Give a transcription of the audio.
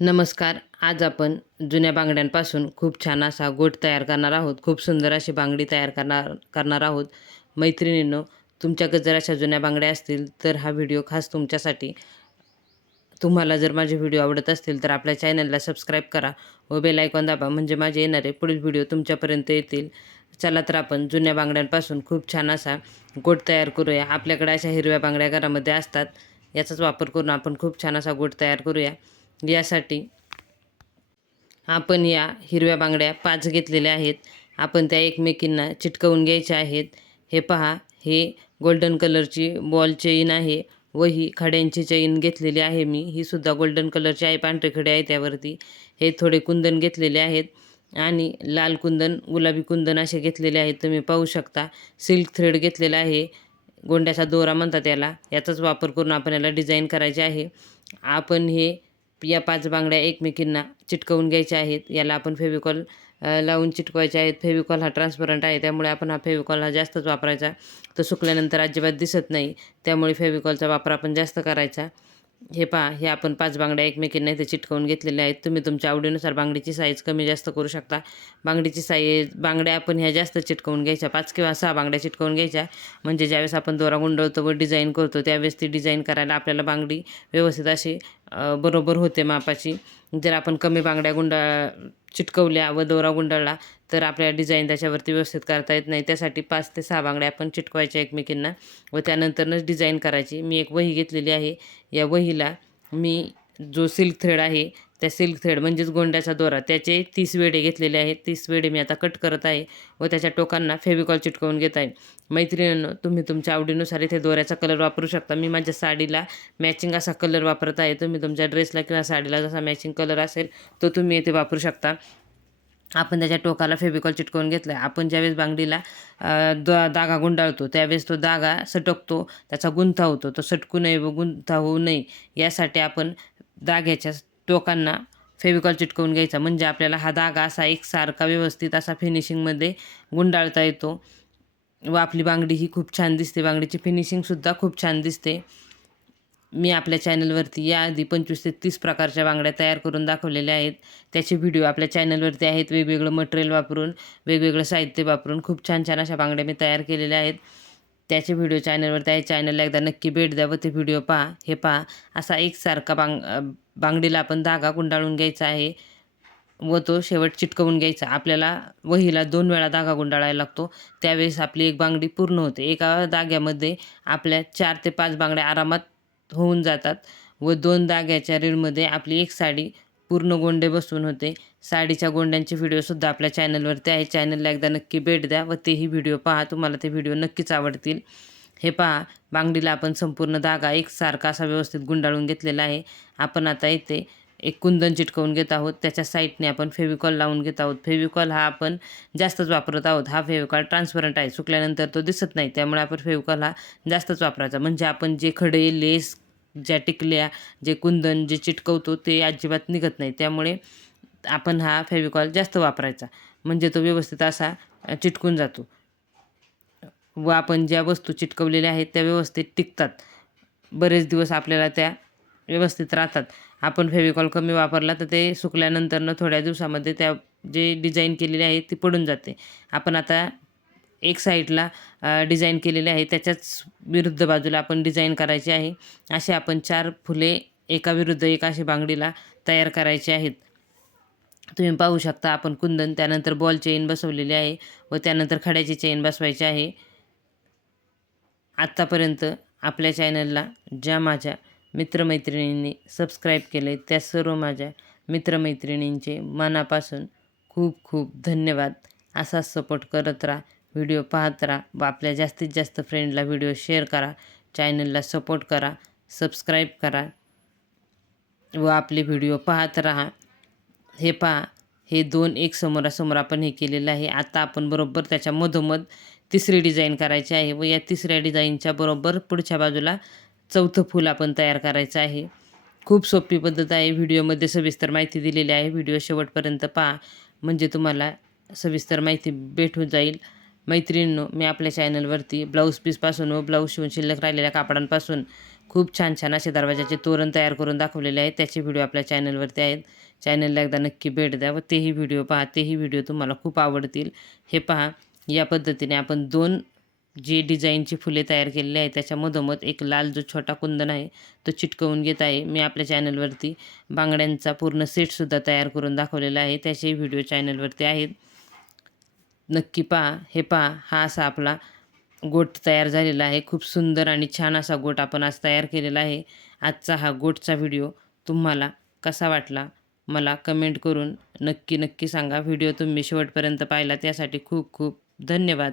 नमस्कार. आज आपण जुन्या बांगड्यांपासून खूप छान असा गोट तयार करणार आहोत. खूप सुंदर अशी बांगडी तयार करणार करणार आहोत. मैत्रिणींनो तुमच्याकडे जर अशा जुन्या बांगड्या असतील तर हा व्हिडिओ खास तुमच्यासाठी. तुम्हाला जर माझे व्हिडिओ आवडत असतील तर आपल्या चॅनलला सबस्क्राईब करा व बेल आयकॉन दाबा म्हणजे माझे येणारे पुढील व्हिडिओ तुमच्यापर्यंत येतील. चला तर आपण जुन्या बांगड्यांपासून खूप छान असा गोट तयार करूया. आपल्याकडे अशा हिरव्या बांगड्या घरामध्ये असतात. याचाच वापर करून आपण खूप छान असा गोट तयार करूया. यासाठी आपण या हिरव्या बांगड्या पाच घेतलेल्या आहेत. आपण त्या एकमेकींना चिटकवून घ्यायच्या आहेत. हे पहा हे गोल्डन कलरची बॉल चेन आहे व ही खड्यांची चेन घेतलेली आहे मी. ही सुद्धा गोल्डन कलरची आहे पांढरे खडे आहे त्यावरती. हे थोडे कुंदन घेतलेले आहेत आणि लाल कुंदन गुलाबी कुंदन असे घेतलेले आहेत. तुम्ही पाहू शकता सिल्क थ्रेड घेतलेला आहे. गोंड्याचा दोरा म्हणतात याला. याचाच वापर करून आपण याला डिझाईन करायचे आहे. आपण हे या पाच बांगड्या एकमेकींना चिटकवून घ्यायच्या आहेत. याला आपण फेविकॉल लावून चिटकवायचे आहेत. फेविकॉल हा ट्रान्सपरंट आहे. त्यामुळे आपण हा फेविकॉल हा जास्तच वापरायचा. तो सुकल्यानंतर अजिबात दिसत नाही. त्यामुळे फेविकॉलचा वापर आपण जास्त करायचा. हे पहा हे आपण पाच बांगड्या एकमेकींना इथे चिटकवून घेतलेल्या आहेत. तुम्ही तुमच्या आवडीनुसार बांगडीची साईज कमी जास्त करू शकता. बांगडीची साईज बांगड्या आपण ह्या जास्त चिटकवून घ्यायच्या. पाच किंवा सहा बांगड्या चिटकवून घ्यायच्या. म्हणजे ज्यावेळेस आपण दोरा गुंडवतो व डिझाईन करतो त्यावेळेस ती डिझाईन करायला आपल्याला बांगडी व्यवस्थित अशी बरोबर होते मापाची. जर आपण कमी बांगड्या गुंडाळ चिटकवल्या व दोरा गुंडाळला तर आपल्या डिझाईन त्याच्यावरती व्यवस्थित करता येत नाही. त्यासाठी पाच ते सहा बांगड्या आपण चिटकवायच्या एकमेकींना व त्यानंतरनच डिझाईन करायची. मी एक वही घेतलेली आहे. या वहीला मी जो सिल्क थ्रेड आहे त्या सिल्क थ्रेड म्हणजेच गोंड्याचा दोरा त्याचे तीस वेडे घेतलेले आहेत. तीस वेडे मी आता कट करत आहे व त्याच्या टोकांना फेविकॉल चिटकवून घेत आहे. मैत्रिणींनो तुम्ही तुमच्या आवडीनुसार इथे दोऱ्याचा कलर वापरू शकता. मी माझ्या साडीला मॅचिंग असा कलर वापरत आहे. तुम्ही तुमच्या ड्रेसला किंवा साडीला जसा मॅचिंग कलर असेल तो तुम्ही इथे वापरू शकता. आपण त्याच्या टोकाला फेविकॉल चिटकवून घेतला आहे आपण ज्यावेळेस बांगडीला द दागा गुंडाळतो त्यावेळेस तो दागा सटकतो त्याचा गुंथा होतो. तो सटकू नये व गुंथा होऊ नये यासाठी आपण धाग्याच्या टोकांना फेविकॉल चिटकवून घ्यायचा. म्हणजे आपल्याला हा धागा असा एकसारखा व्यवस्थित असा फिनिशिंगमध्ये गुंडाळता येतो. व आपली बांगडी ही खूप छान दिसते. बांगडीची फिनिशिंगसुद्धा खूप छान दिसते. मी आपल्या चॅनलवरती याआधी पंचवीस ते तीस प्रकारच्या बांगड्या तयार करून दाखवलेल्या आहेत. त्याचे व्हिडिओ आपल्या चॅनलवरती आहेत. वेगवेगळं मटेरियल वापरून वेगवेगळं साहित्य वापरून खूप छान छान अशा बांगड्या मी तयार केलेल्या आहेत. त्याचे व्हिडिओ चॅनलवरती आहे चॅनलला एकदा नक्की भेट द्या व ते व्हिडिओ पहा. हे पहा असा एकसारखा बांग बांगडीला आपण धागा गुंडाळून घ्यायचा आहे व तो शेवट चिटकवून घ्यायचा. आपल्याला वहीला दोन वेळा धागा गुंडाळायला लागतो. त्यावेळेस आपली एक बांगडी पूर्ण होते. एका धाग्यामध्ये आपल्या चार ते पाच बांगड्या आरामात होऊन जातात व दोन दाग्याच्या रीडमध्ये आपली एक साडी पूर्ण गोंडे बसून होते. साडीच्या गोंड्यांचे व्हिडिओसुद्धा आपल्या चॅनलवरती आहे. चॅनलला एकदा नक्की भेट द्या व तेही व्हिडिओ पहा. तुम्हाला ते व्हिडिओ नक्कीच आवडतील. हे पहा बांगडीला आपण संपूर्ण धागा एकसारखा असा व्यवस्थित गुंडाळून घेतलेला आहे. आपण आता येथे एक कुंदन चिटकवून घेत आहोत. त्याच्या साईडने आपण फेविकॉल लावून घेत आहोत. फेविकॉल हा आपण जास्तच वापरत आहोत. हा फेविकॉल ट्रान्सपरंट आहे. सुकल्यानंतर तो दिसत नाही. त्यामुळे आपण फेविकॉल हा जास्तच वापरायचा. म्हणजे आपण जे खडे लेस ज्या टिकल्या जे कुंदन जे चिटकवतो ते अजिबात निघत नाही. त्यामुळे आपण हा फेविकॉल जास्त वापरायचा. म्हणजे तो व्यवस्थित असा चिटकून जातो. व आपण ज्या वस्तू चिटकवलेल्या आहेत त्या व्यवस्थित टिकतात. बरेच दिवस आपल्याला त्या व्यवस्थित राहतात. आपण फेविकॉल कमी वापरला तर ते सुकल्यानंतरनं थोड्या दिवसामध्ये त्या जे डिझाईन केलेली आहे ती पडून जाते. आपण आता एक साईडला डिझाईन केलेले आहे. त्याच्याच विरुद्ध बाजूला आपण डिझाईन करायचे आहे. असे आपण चार फुले एका विरुद्ध एक अशी बांगडीला तयार करायचे आहेत. तुम्ही पाहू शकता आपण कुंदन त्यानंतर बॉल चेन बसवलेली आहे व त्यानंतर खड्याची चेन बसवायची आहे. आत्तापर्यंत आपल्या चॅनलला ज्या माझ्या मित्रमैत्रिणींनी सबस्क्राईब केले त्या सर्व माझ्या मित्रमैत्रिणींचे मनापासून खूप खूप धन्यवाद. असाच सपोर्ट करत राहा. व्हिडिओ पाहत राहा. व आपल्या जास्तीत जास्त फ्रेंडला व्हिडिओ शेअर करा. चॅनलला सपोर्ट करा. सबस्क्राईब करा. व आपले व्हिडिओ पाहत राहा. हे पहा. हे दोन एक समोरासमोर आपण हे केलेलं आहे. आता आपण बरोबर त्याच्या मधोमध तिसरी डिझाईन करायची आहे. व या तिसऱ्या डिझाईनच्या बरोबर पुढच्या बाजूला चौथं फूल आपण तयार करायचं आहे. खूप सोपी पद्धत आहे. व्हिडिओमध्ये सविस्तर माहिती दिलेली आहे. व्हिडिओ शेवटपर्यंत पहा. म्हणजे तुम्हाला सविस्तर माहिती भेटून जाईल. मैत्रिणींनो मी आपल्या चॅनलवरती ब्लाऊज पीसपासून व ब्लाऊज शिवून शिल्लक राहिलेल्या कापडांपासून खूप छान छान असे दरवाजाचे तोरण तयार करून दाखवलेले आहेत. त्याचे व्हिडिओ आपल्या चॅनलवरती आहेत. चॅनलला एकदा नक्की भेट द्या व तेही व्हिडिओ पहा. तेही व्हिडिओ तुम्हाला खूप आवडतील. हे पहा या पद्धतीने आपण दोन जे डिझाईनची फुले तयार केलेली आहे त्याच्यामधोमध एक लाल जो छोटा कुंदन आहे तो चिटकवून घेत आहे. मी आपल्या चॅनलवरती बांगड्यांचा पूर्ण सेटसुद्धा तयार करून दाखवलेला आहे. त्याचेही व्हिडिओ चॅनलवरती आहेत. नक्की पहा. हे पहा हा असा आपला गोट तयार झालेला आहे. खूप सुंदर आणि छान असा गोट आपण आज तयार केलेला आहे. आजचा हा गोटचा व्हिडिओ तुम्हाला कसा वाटला मला कमेंट करून नक्की नक्की सांगा. व्हिडिओ तुम्ही शेवटपर्यंत पाहिला त्यासाठी खूप खूप धन्यवाद.